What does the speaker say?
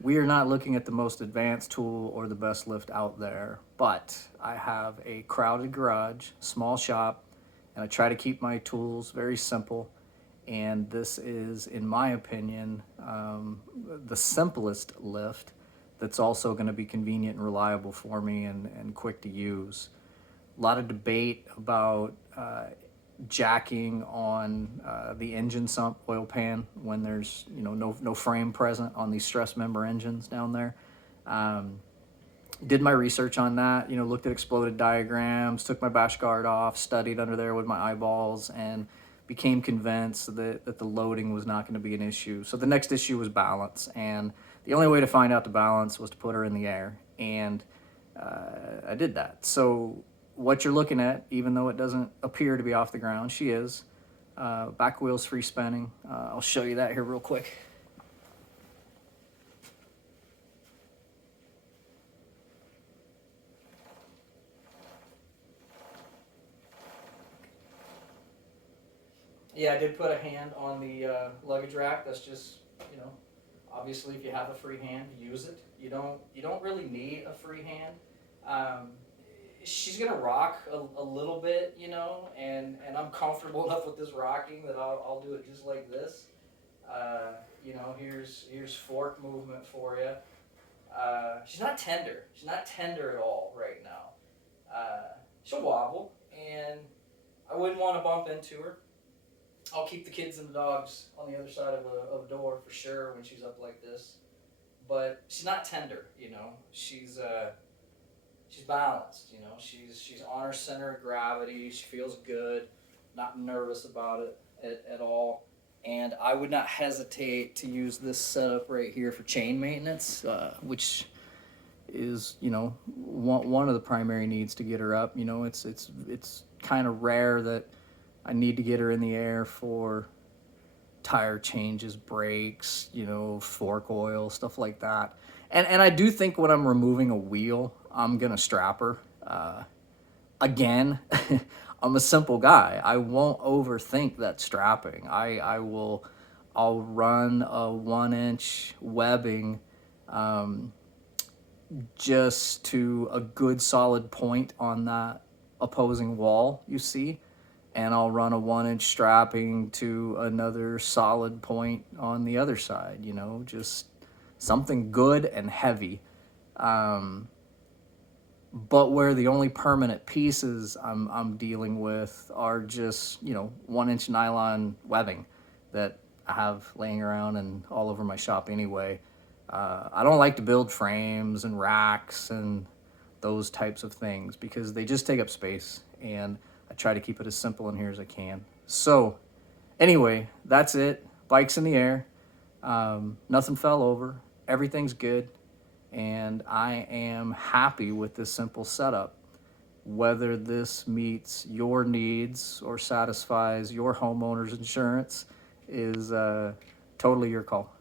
we are not looking at the most advanced tool or the best lift out there, but I have a crowded garage, small shop, and I try to keep my tools very simple. And this is, in my opinion, the simplest lift that's also going to be convenient and reliable for me and quick to use. A lot of debate about jacking on the engine sump oil pan when there's no frame present on these stress member engines down there. Um, did my research on that, looked at exploded diagrams, took my bash guard off, studied under there with my eyeballs, and became convinced that the loading was not going to be an issue. So the next issue was balance, and the only way to find out the balance was to put her in the air, and I did that. So what you're looking at, even though it doesn't appear to be off the ground, she is. Back wheel's free spinning. I'll show you that here real quick. Yeah, I did put a hand on the luggage rack. That's just, obviously if you have a free hand, use it. You don't really need a free hand. Um, she's gonna rock a little bit, and I'm comfortable enough with this rocking that I'll do it just like this. Here's fork movement for you. She's not tender. She's not tender at all right now. She'll wobble, and I wouldn't want to bump into her. I'll keep the kids and the dogs on the other side of a door for sure when she's up like this. But she's not tender, She's balanced, She's on her center of gravity. She feels good, not nervous about it at all. And I would not hesitate to use this setup right here for chain maintenance, which is one of the primary needs to get her up. It's kind of rare that I need to get her in the air for tire changes, brakes, fork oil, stuff like that. And I do think when I'm removing a wheel, I'm gonna strap her. Again, I'm a simple guy. I won't overthink that strapping. I'll run a 1-inch webbing just to a good solid point on that opposing wall you see, and I'll run a 1-inch strapping to another solid point on the other side, just something good and heavy. But where the only permanent pieces I'm dealing with are just 1-inch nylon webbing that I have laying around and all over my shop anyway. I don't like to build frames and racks and those types of things because they just take up space, and I try to keep it as simple in here as I can. So anyway, that's it. Bike's in the air. Nothing fell over. Everything's good. And I am happy with this simple setup. Whether this meets your needs or satisfies your homeowner's insurance is totally your call.